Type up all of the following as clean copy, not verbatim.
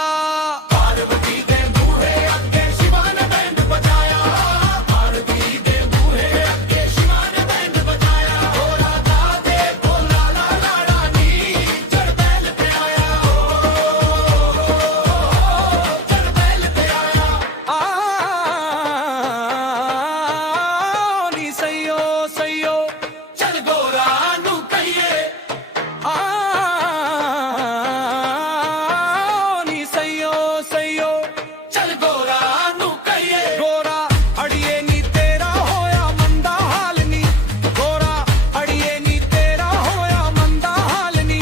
भोला। पार्वती दे बूहे अगे शिवा ने बैंड बजाया, पार्वती दे बूहे अगे शिवा ने बैंड बजाया। भोला दा दे भोला ला लाड़ा नी चढ़ बैल पे आया, चढ़ बैल पे आया। नी सैयो सैयो चल गोरा नू कहिए, नी सैयो सैयो चल गोरा नू कहिए। गोरा अड़िए नी तेरा होया मंदा हाल नी, गोरा अड़िए नी तेरा होया मंदा हाल नी।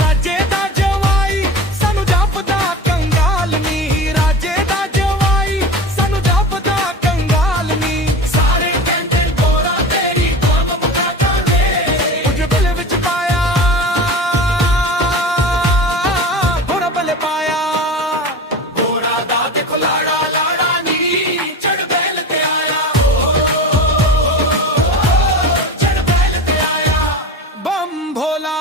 राजे दा जवाई सानू जापदा कंगाल नी, राजे दा जवाई सानू जापदा कंगाल नी। सारे कहते गोरा तेरी कौम मुका कांदे, कुछ बिल विच पाया गोरा बल पाया। गोरा दा देखो लाड़ा लाड़ा नी चढ़ बैल पे आया, चढ़ बैल पे आया। बम भोला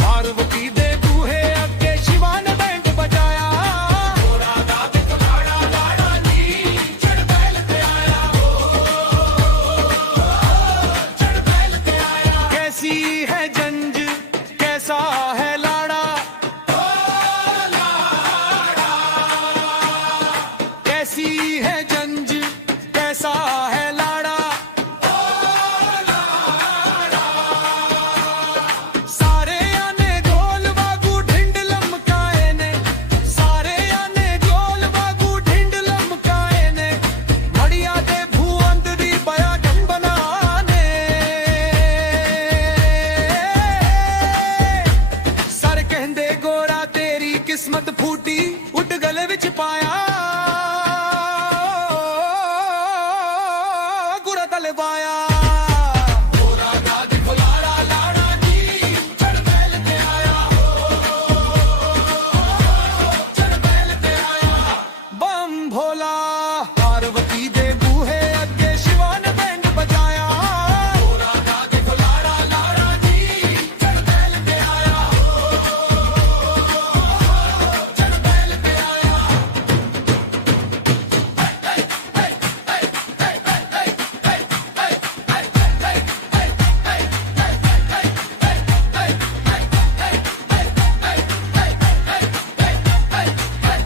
पार्वती दे बूहे अगे शिवा ने बैंड बजाया। गोरा दा देखो लाड़ा लाड़ा नी चढ़ बैल पे आया, चढ़ बैल पे आया। कैसी है जंज कैसा है लाड़ा, कैसी है जंज कैसा है लाड़ा। सारे आने ढोल वागू ढिंड लमकाए ने, सारे आने ढोल वागू ढिंड लमकाए ने। मड़िया दे भूअंद दी बया डंबना ने, सर कहंदे गोरा तेरी किस्मत फूटी उठ गले विच पाया। गुरा तल पाया। गोरा दा देखो लाड़ा लाड़ा नी चढ़ बैल पे आया, चढ़ बैल पे आया। बम भोला पार्वती दे बूहे अगे शिवा ने बैंड बजाया। गोरा दा देखो लाड़ा लाड़ा नी चढ़ बैल पे आया, चढ़ बैल पे आया।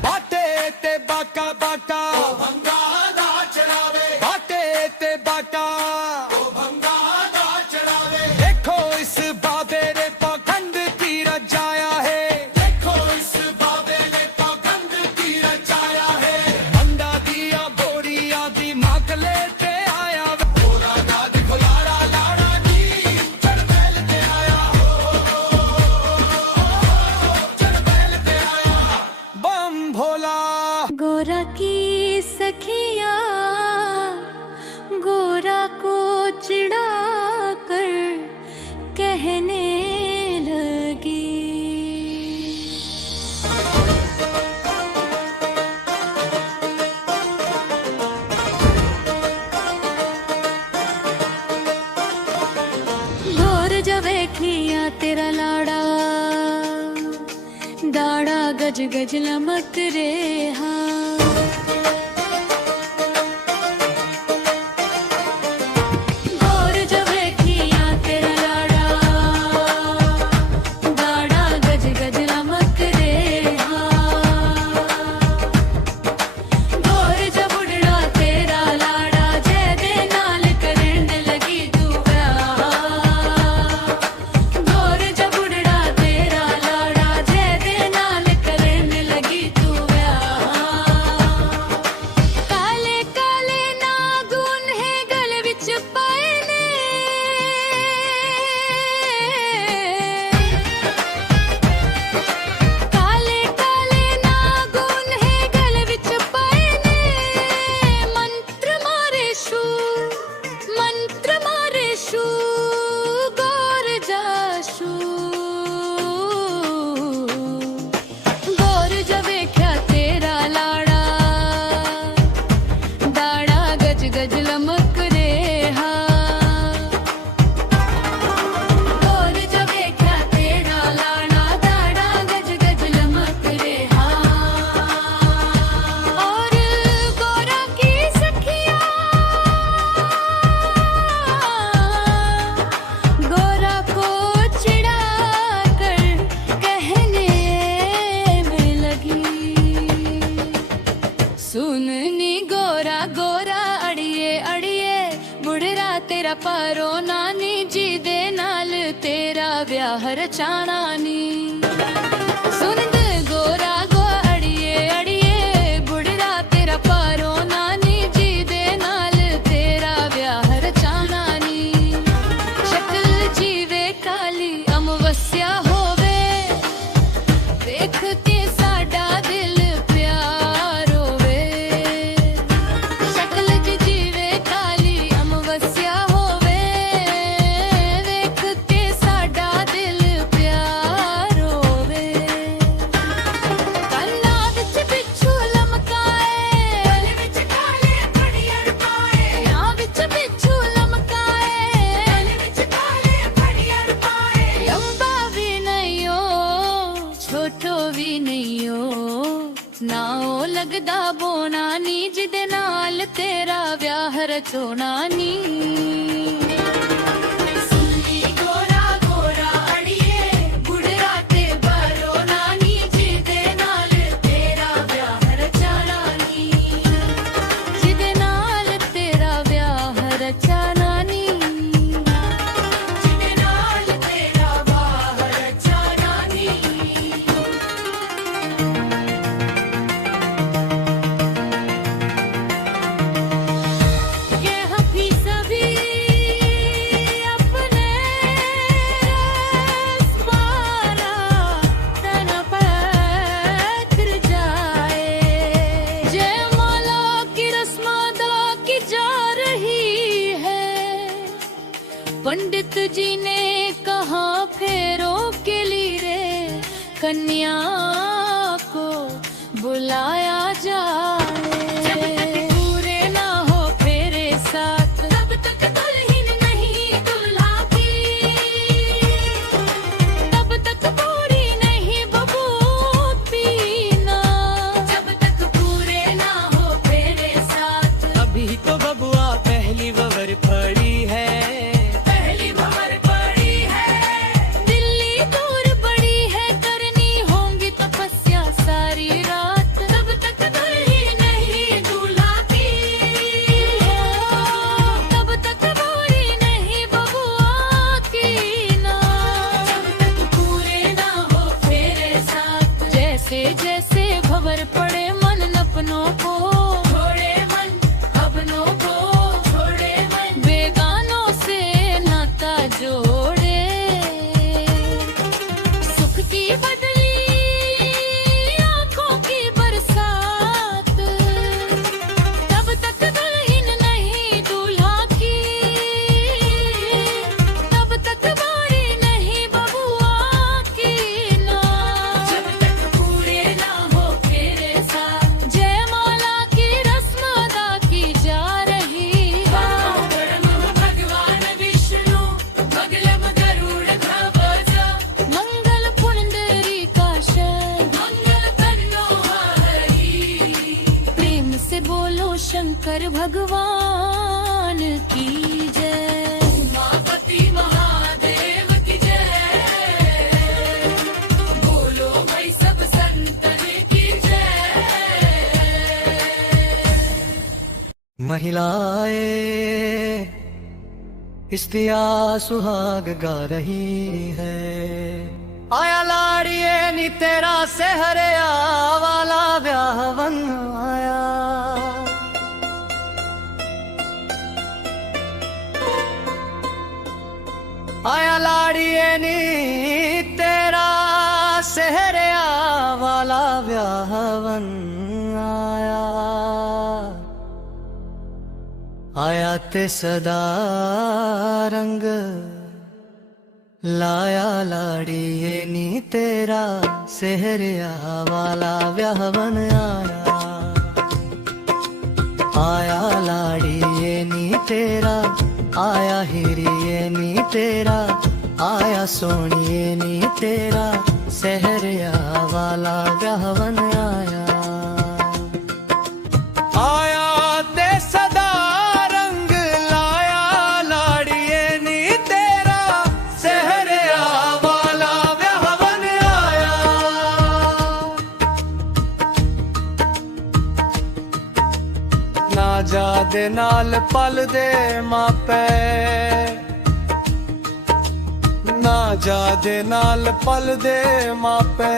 बाटे ते बाका बाटा, भंगा दा चढ़ावे, बाटे ते बाटा। भंगा दा चढ़ावे। देखो इस बाबे रे पाखंड की रजाया है, देखो इस बाबे ने पाखंड की रचाया है। मंदा दिया बोरिया दी माक लेते आया। गोरा दा देखो लाड़ा लाड़ा नी चढ़ बैल पे आया, चढ़ बैल पे आया। बम भोला गोरा की सखिया गोरा को चिढ़ा कर कहने लगी, गोर जवे खिया तेरा लाड़ा दाड़ा गज गज लमक रे हाँ। गोर जवे खिया तेरा लाड़ा दाड़ा गज गज लमक रे हाँ। गोर जब उड़ड़ा तेरा लाड़ा जय दे नाल करन लगी तू प्यार। गोर जब उड़ड़ा तेरा लाड़ा जय दे नाल करन लगी तू प्यार। पारो नानी जी दे नाल तेरा ब्याह रचाना नी सुन दे गोरा गो अड़िए अड़िए बुढ़रा तेरा पारो नानी जी दे नाल तेरा ब्याह रचाना नी शक्ल जीवे काली अमवस्या होवे देख के साडा दिल प्यार होवे शक्ल जीवे काली अमवस्या होवे देख के साडा दिल प्यार होवे ਕੰਨਾਂ ਵਿੱਚ ਬਿੱਛੂ ਲਮਕਾਏ ਗਲੇ ਵਿੱਚ ਕਾਲੇ ਖੜੀਆਂ ਪਾਏ ਕੰਨਾਂ ਵਿੱਚ ਬਿੱਛੂ ਲਮਕਾਏ ਗਲੇ ਵਿੱਚ ਕਾਲੇ ਖੜੀਆਂ ਪਾਏ ਲੰਬਾ ਵੀ ਨਹੀਂ ਓ ਛੋਟੋ ਵੀ ਨਹੀਂ ਓ ਨਾ ਉਹ ਲੱਗਦਾ ਬੋਣਾ ਨੀ ਜਿਹਦੇ ਨਾਲ ਤੇਰਾ ਵਿਆਹ ਰਚੋਣਾ ਨੀ ਸੁਣੀ ਗੋਰਾ ਗੋਰਾ ਅੜੀਏ ਬੁੜਰਾ ਤੇ ਬਾਰੋ ਨਾਨੀ ਜੀ ਦੇ ਨਾਲ ਤੇਰਾ ਵਿਆਹ ਰਚਾਣਾ ਨੀ ਜਿਹਦੇ ਨਾਲ ਤੇਰਾ ਵਿਆਹ ਰਚਾਣਾ ਨੀ ਜਿਹਦੇ ਨਾਲ ਤੇਰਾ ਵਿਆਹ ਰਚਾਣਾ ਨੀ ये हम भी सभी अपने रस्माना तन पत्र जाए जय मौला की रस्मादा की जा रही है पंडित जी ने कहा फेरों के लिए कन्या को बुलाया जाए जब तक पूरे ना हो फेरे साथ तब तक दुल्हन नहीं दुल्हा की तब तक पूरी नहीं बबूती ना जब तक पूरे ना हो फेरे साथ अभी तो बबुआ पहली ववर पड़ी है पहली भंवर पड़ी है दिल्ली दूर बड़ी है करनी होंगी तपस्या सारी रात तब तक दुल्हन नहीं दूल्हा की तब तक पूरी नहीं बबुआ की ना जब तक पूरे ना हो फेरे साथ जैसे जैसे भंवर पड़े मन नपनों को छोड़े मन अपनों को छोड़े मन बेगानों से नाता जोड़े सुख की बदली आंखों की बरसात तब तक दुल्हन नहीं दूल्हा की तब तक बारी नहीं बबुआ की ना जब तक पूरे ना हो फेरे साथ जय मौला की रस्म अदा की जा रही भगवान विष्णु मंगलम गरुड़ ध्वज मंगल पुंडरी काशय मंगल कन्नो हरि प्रेम से बोलो शंकर भगवान की जय उमापति महादेव की जय बोलो भाई सब संतन की जय महिलाएं स्त्रिया सुहाग गा रही है आया लाड़िए नी तेरा सहरिया वाला ब्याहवन आया आया लाड़िए नी तेरा सहरिया वाला ब्याहवन आया आया ते सदा रंग लाया लाड़िए नी तेरा सहरिया वाला ब्याहवन आया आया लाड़िए नी तेरा आया हिरिए नी तेरा आया सोनिए नी तेरा सहरिया वाला ब्याहवन आया आया ते सदा रंग लाया लाड़िए नी तेरा सहरिया वाला ब्याहवन आया ਜਾ ਦੇ ਨਾਲ ਪਲਦੇ ਮਾਪੇ ਨਾ ਜਾ ਦੇ ਨਾਲ ਪਲਦੇ ਮਾਪੇ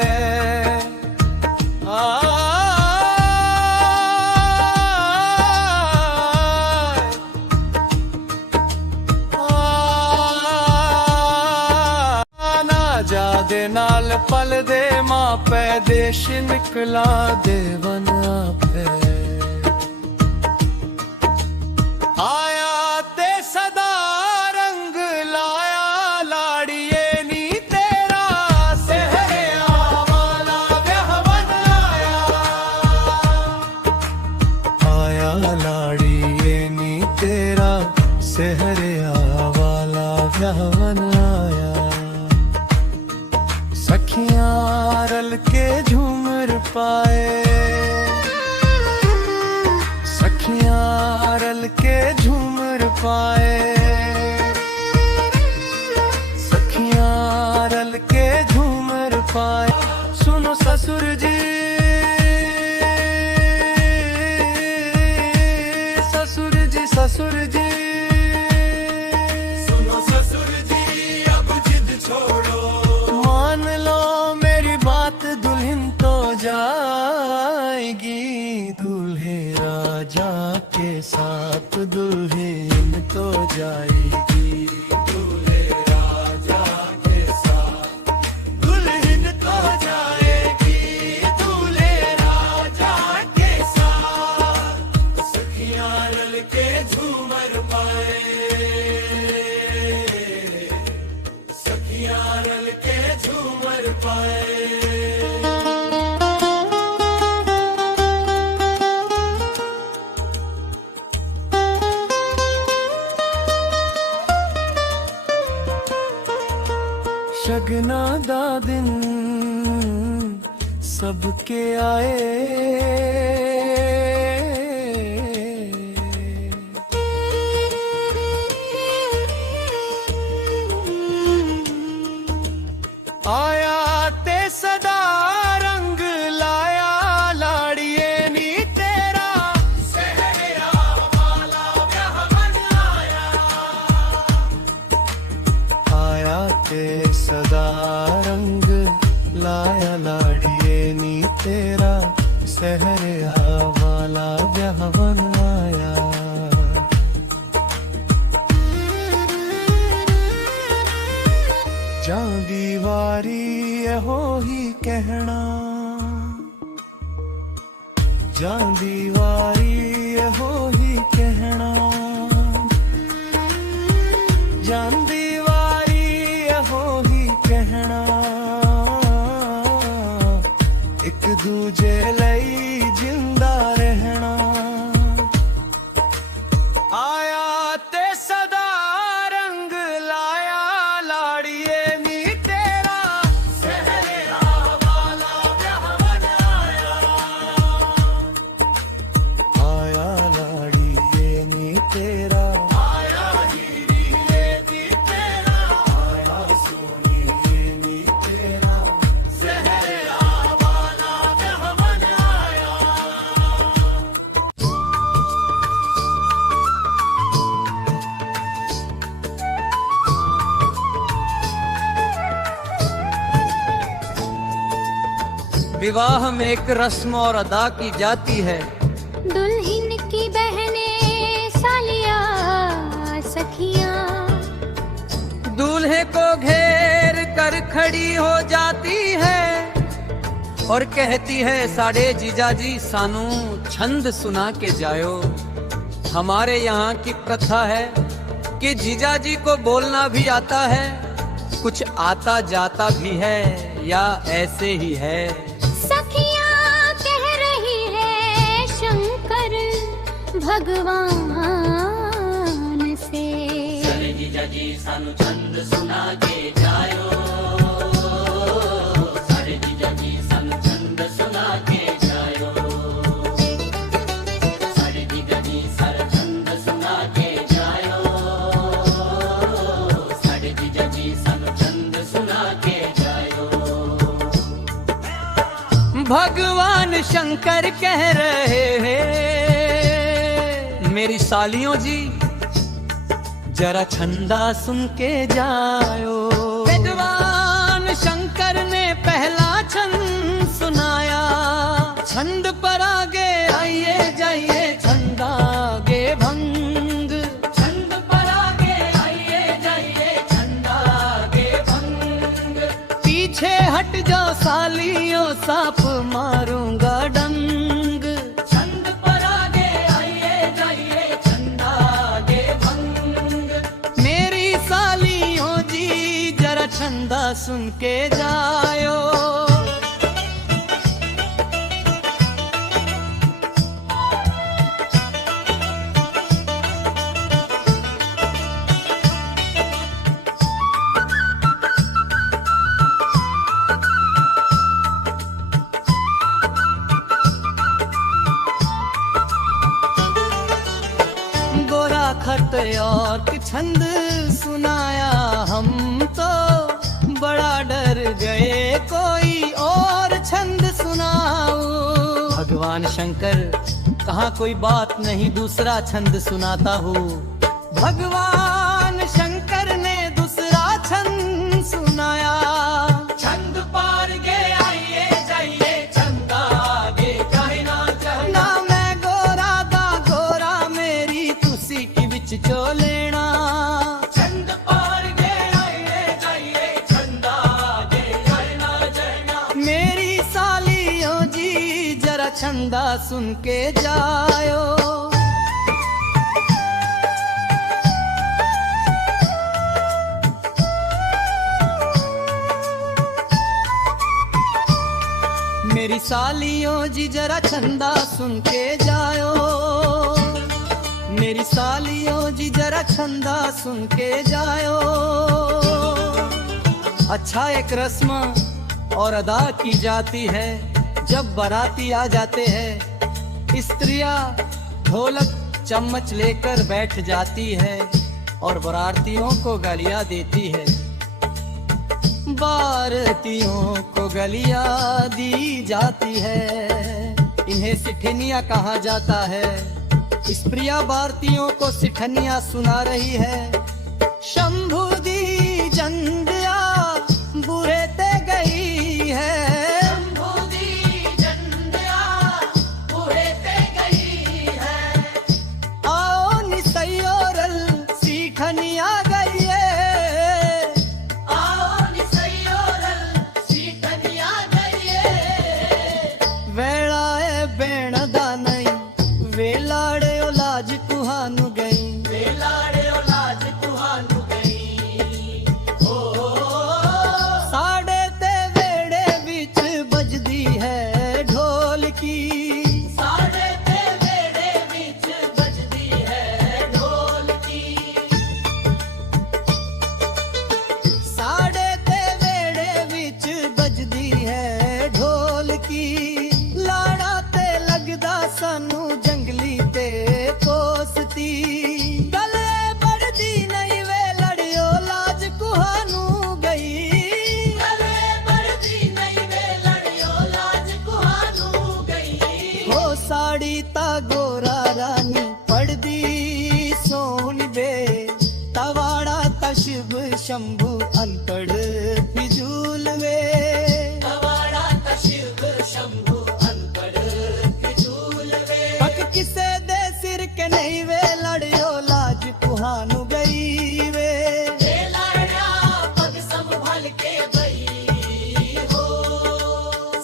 ਜਾ ਦੇ ਨਾਲ ਪਲਦੇ ਮਾਪੇ ਦੇਸ਼ ਨਿਕਲਾ ਦੇਵਨ ਆਪੇ ਆਇਆ ਤੇ ਸਦਾ ਰੰਗ ਲਾਇਆ ਲਾੜੀਏ ਨੀ ਤੇਰਾ ਸਹਿਰਿਆ ਵਾਲਾ ਵਿਆਹਵਨ ਆਇਆ ਲਾੜੀਏ ਨੀ ਤੇਰਾ ਸਹਿਰਿਆ ਵਾਲਾ ਵਿਆਹਵਨ ਆਇਆ सखियां रल के झूमर पाए सखियां रल के झूमर पाए सखियां रल के झूमर पाए सुनो ससुर जी ससुर जी ससुर जी सुनो ससुर जी अब जिद छोड़ो मान लो मेरी बात दुल्हन तो जाएगी दूल्हे राजा के साथ दुल्हन तो जाएगी दूल्हे राजा के साथ दुल्हन तो जाएगी दूल्हे राजा के साथ सखियां रल के झूमर पाए सखियां रल के झूमर पाए शगना दा दिन सबके आए आया ते सदा रंग लाया लाड़िए नी तेरा सहरिया वाला ब्याहवन आया ते सदा रंग लाया लाड़िए नी तेरा सहरिया वाला ब्याहवन आया जांदी वारी हो ही कहना जांदी वारी हो ही कहना जांदी वारी हो ही कहना एक दूजे लई जिंदा रहना आया ते सदा रंग लाया लाड़िए नी तेरा सहरिया वाला ब्याहवन आया लाड़िए नी तेरा आया हीरे नी तेरा आया सोनी नी तेरा सहरिया वाला ब्याहवन विवाह में एक रस्म और अदा की जाती है। दुल्हन की बहनें सालियां सखियां दूल्हे को घेर कर खड़ी हो जाती है और कहती है साड़े जीजाजी सानू छंद सुना के जायो। हमारे यहाँ की प्रथा है कि जीजाजी को बोलना भी आता है, कुछ आता जाता भी है या ऐसे ही है। सखियां कह रही है शंकर भगवान से जीजाजी सानू छंद सुना के जायो सारे जीजाजी सानू छंद सुना के जायो सारे जीजाजी सारा छंद सुना के जायो सारे जीजाजी सानू छंद सुना के जायो। भगवान शंकर कह रहे हैं मेरी सालियों जी जरा छंदा सुन के जायो। विद्वान शंकर ने पहला छंद सुनाया, छंद पर आगे आइए जाइए छंद आगे भंग, छंद पर आगे आइए जाइए छंद आगे भंग। पीछे हट जाओ सालियों साफ मारूंगा डंग। छंद पर आगे आइए जाइए छंद आगे भंग। मेरी सालियों जी जरा छंदा सुन के जायो। गोरा खत और छंद सुनाया हम तो बड़ा डर गए, कोई और छंद सुनाओ। भगवान शंकर कहाँ कोई बात नहीं, दूसरा छंद सुनाता हूँ। भगवान शंकर ने दूसरा छंद सुनाया, छंद पार गे आइए जाइए छंद आगे कहना चाहना। ना मैं गोरा दा गोरा मेरी तुसी की बिच चो लेना। छंद पार गे आइए जाइए छंद आगे कहना चाहना। मेरी सालियों जी जरा छंदा सुन के जायो। मेरी सालियों जी जरा छंदा सुन के जायो। मेरी सालियों जी जरा छंदा सुन के जायो। अच्छा एक रस्म और अदा की जाती है, जब बाराती आ जाते हैं स्त्रियां ढोलक चम्मच लेकर बैठ जाती है और बारातियों को गालियां देती है। बारातियों को गालियां दी जाती है, इन्हें सिठनिया कहा जाता है। इस प्रिया भारतीयों को सिठनिया सुना रही है। शंभू दी जंदिया बुरे ते गई है, शंभू दी जंदिया बुरे ते गई है। आओ निसयोरल सिठनिया गई है। आओ निसयोरल सीठनिया गई है। वेलाए बेण दा नहीं वेलाड़े लाज कुहानु गई। वेलाड़े लाज तुहानू गई। साढ़े ते वेड़े बिच बजदी है ढोल की। साढ़े ते वेड़े विच बजदी है ढोल की। साढ़े ते वेड़े बिच बजदी है ढोल की। लाड़ा ते लगदा सानू जंगली ते कोसती। गले बढ़दी नहीं वे लड़ियो लाज कुहानू गई। गले बढ़दी नहीं वे लड़ियो लाज कुहानू गई। हो साड़ी ता गोरा रानी पड़दी सोहन बे। तवाड़ा तशब शंभू अनपढ़ फिजूल वे। कवाड़ा तशिव शंभू अनपढ़ फिजूल वे। पक किसे दे सिर के नहीं वे लड़ियो लाज कुहानू गई वे। ये लाड़ा पग संभल के गई हो।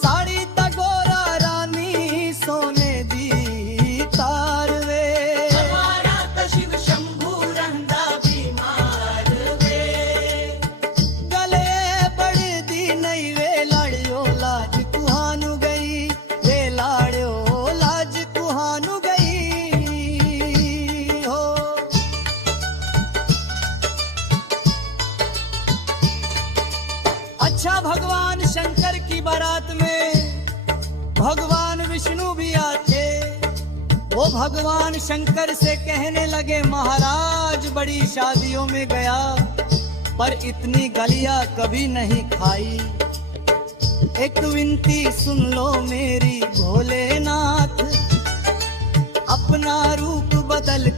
साड़ी ता गोरा रानी सोने दी तार वे। कवाड़ा तशिव शंभू रंदा बीमार वे। गले बढ़दी नहीं वे लाड़ियो लाज कुहानू गई। वे लाड़ियो लाज कुहानू गई हो। अच्छा भगवान शंकर की बारात में भगवान विष्णु भी आते। वो भगवान शंकर से कहने लगे महाराज बड़ी शादियों में गया पर इतनी गलियां कभी नहीं खाई। एक विनती सुन लो मेरी भोलेनाथ, अपना रूप बदल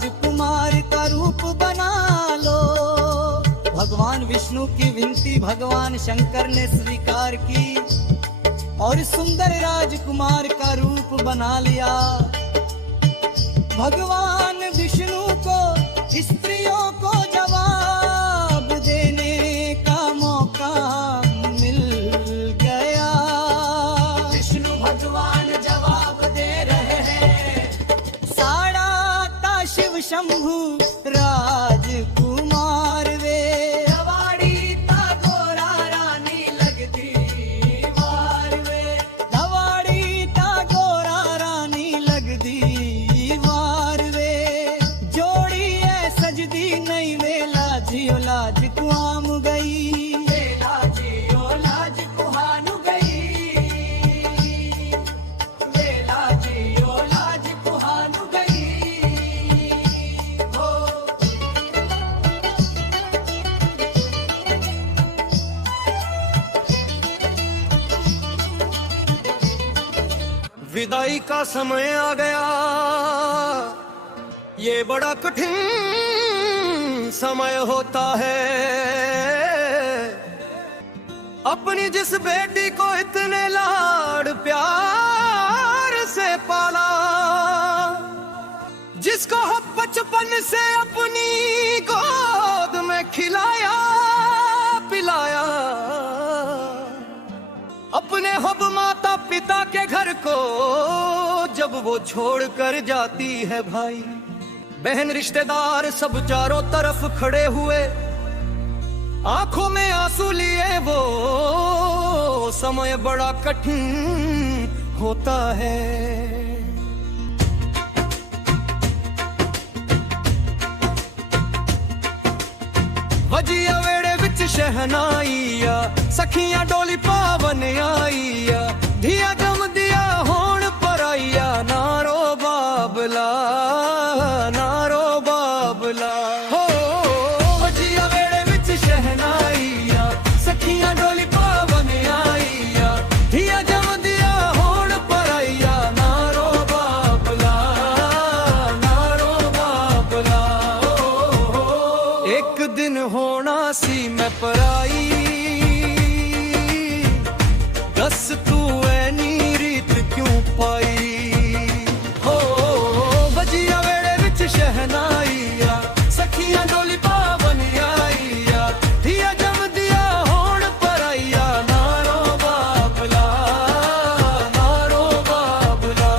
राजकुमार का रूप बना लो। भगवान विष्णु की विनती भगवान शंकर ने स्वीकार की और सुंदर राजकुमार का रूप बना लिया। भगवान विष्णु को स्त्रियों को जवाब देने का मौका मिल गया। विष्णु भगवान जवाब दे रहे हैं। साड़ा शिव शंभु राजकुमार वे। दवाड़ी ता गोरा रानी लगदी वार वे। दवाड़ी ता गोरा रानी लगदी वार वे। जोड़ी है सजदी नहीं वे लाजियो लाज कुआम गई। वेला जियो लाज कुहानु गई। वेला जियो लाज कुहानु गई। हो विदाई का समय आ गया, ये बड़ा कठिन समय होता है। अपनी जिस बेटी को इतने लाड प्यार से पाला, जिसको बचपन से अपनी गोद में खिलाया पिलाया, अपने हब माता पिता के घर को जब वो छोड़ कर जाती है भाई, बहन रिश्तेदार सब चारों तरफ खड़े हुए, आंखों में आंसू लिए, वो समय बड़ा कठिन होता है। वजिया वेड़े विच शहनाईया, सखियां डोली पावन आईया, धिया जम दिया होण पर आईया, नारो बाबला नारो बाबला। हो वजिया वेड़े विच शहनाईया, सखियां डोली पावन आईया, धिया जम दिया होण पर आईया, नारो बाबला नारो बाबला। एक दिन होना सी मैं पराई, दस तू ऐनी रीत क्यों पाई। हो वजिया वेड़े विच शहनाईया, सखियां डोली पावन आईया, धिया जम दिया होण पर आईया, नारो बाबला नारो बाबला।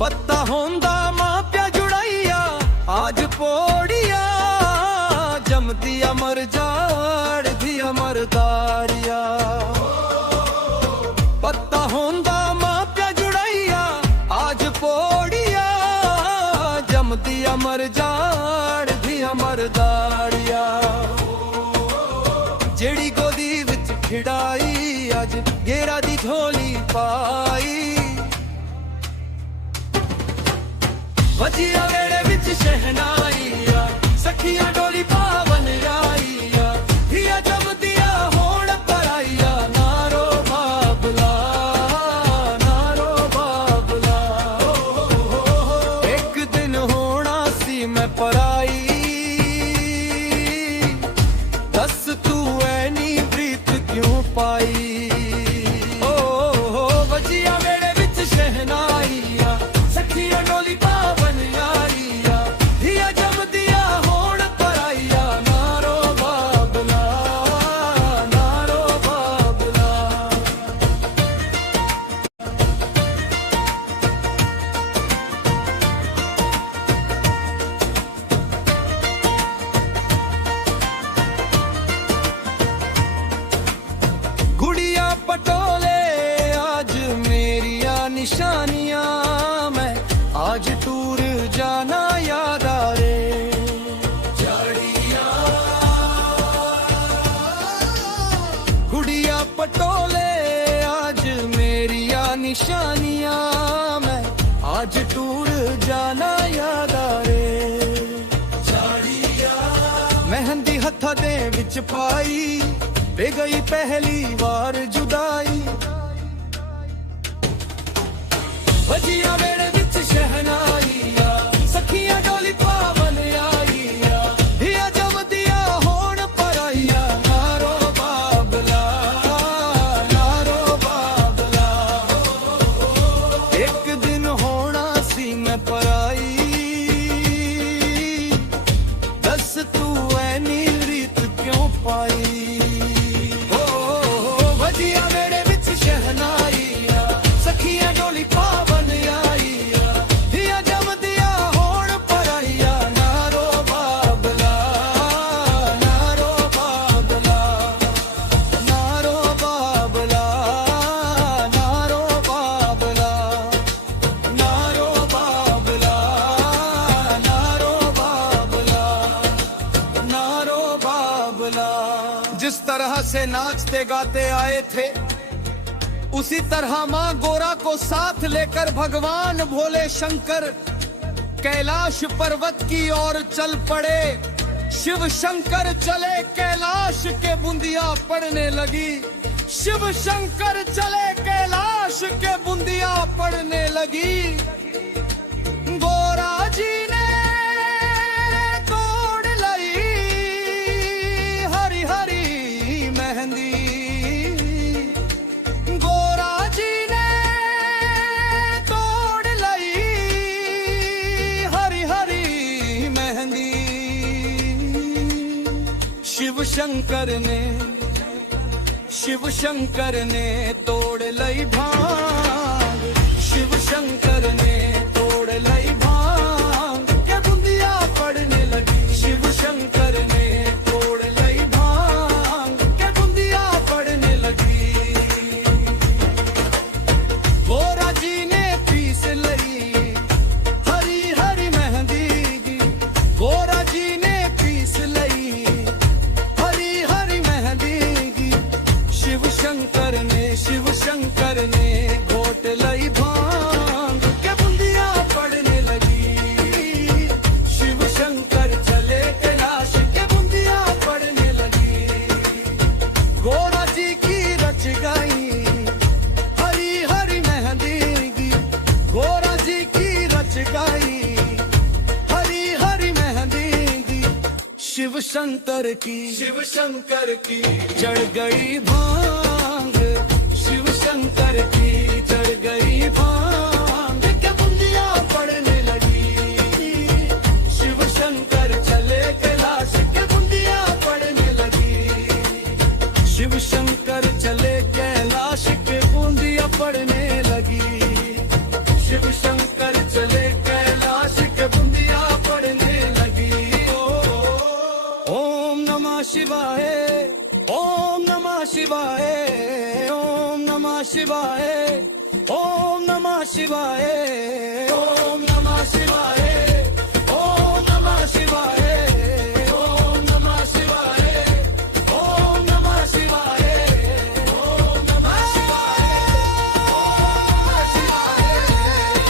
पत्ता होंदा मां प्या जुड़ाइया, आज पोड़िया जम दिया मर जाड़ दिया मरदारिया। पत्ता होंदा मां प्या जुड़ाइया, आज पोड़िया जम दिया मर जाड़ दिया मरदारिया। जेड़ी गोदी विच खिड़ाई, आज गेरा दी झोली पाई। वजिया वेड़े विच शहनाईया, सखियां डोली पावन आईया, धिया जम दिया होण पर आईया, नारो बाबला नारो बाबला। एक दिन होना सी मैं पराई, दस तू ऐनी प्रीत क्यों पाई। ओ वजिया वेड़े विच शहनाईया, सखियां डोली पावन आईया, धिया जम दिया होण पर आईया, नारो बाबला नारो बाबला। गुड़िया पटोले आज मेरिया निशानियां, मैं आज टूर जाना याद आ रे। गुड़िया पटोले आज मेरिया निशानियां, मैं आज टूर जाना याद आ रे। मेहंदी दे विच पाई वे गई पहली बार जुदाई वजिया वेड़े विच शहनाईया सखियां डोली पावन आईया दिया जब दिया होण पराईया नारो बाबला एक दिन होना सी मैं पराई दस तू ऐनी रीत क्यों पाई ओ वजिया मेरे विच शहनाईया सखियां डोली पावन आईया दिया जम दिया होण पराईया नारो बाबला नारो बाबला नारो बाबला नारो बाबला नारो बाबला नारो बाबला नारो बाबला। जिस तरह से नाचते गाते आए थे उसी तरह माँ गोरा को साथ लेकर भगवान भोले शंकर कैलाश पर्वत की ओर चल पड़े। शिव शंकर चले कैलाश के बूंदिया पड़ने लगी शिव शंकर चले कैलाश के बूंदिया पड़ने लगी। गोरा जी ने तोड़ लाई हरी हरी मेहंदी गोरा जी ने तोड़ लाई हरी हरी मेहंदी शिव शंकर ने तोड़ लई भांग शिव शंकर ने तोड़ लई भांग के बूंदिया पड़ने लगी शिव शंकर ने तोड़ लई भांग के बूंदिया पड़ने लगी। गोरा जी ने पीस लई हरी हरी मेहंदी गोरा जी ने पीस लई हरी हरी मेहंदी शिव शंकर ने घोट लई भांग के बूंदिया पड़ने लगी। शिव शंकर चले कैलाश के बूंदिया पड़ने लगी। गोरा जी की रच गई हरी हरी मेहंदी गोरा जी की रच गई हरी हरी मेहंदी शिव शंकर की चढ़ गई भांग शिव शंकर की चढ़ गई भांग के बूंदिया पड़ने लगी। शिव शंकर चले कैलाश के बूंदिया पड़ने लगी। शिव शंकर चले कैलाश के बूंदिया पड़ने लगी। शिव शंकर चले कैलाश के बूंदिया पड़ने लगी। ओम नमः शिवाय ओम नमः शिवाय ओम नमः शिवाय ओम नमः शिवाय ओम नमः शिवाय ओम नमः शिवाय ओम नमः शिवाय ओम नमः शिवाय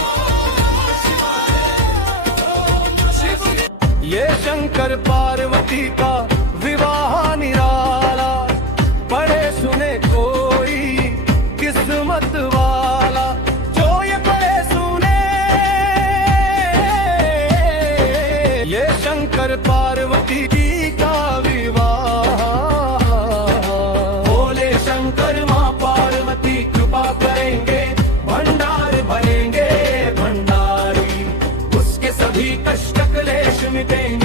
ओम नमः शिवाय। ये शंकर पार्वती का विवाह निराला पढ़े सुने कोई किस्मत वाला जो ये पढ़े सुने। ये शंकर पार्वती जी का विवाह भोले शंकर माँ पार्वती कृपा करेंगे भंडार बनेंगे भंडारी उसके सभी कष्ट क्लेश मिटेंगे।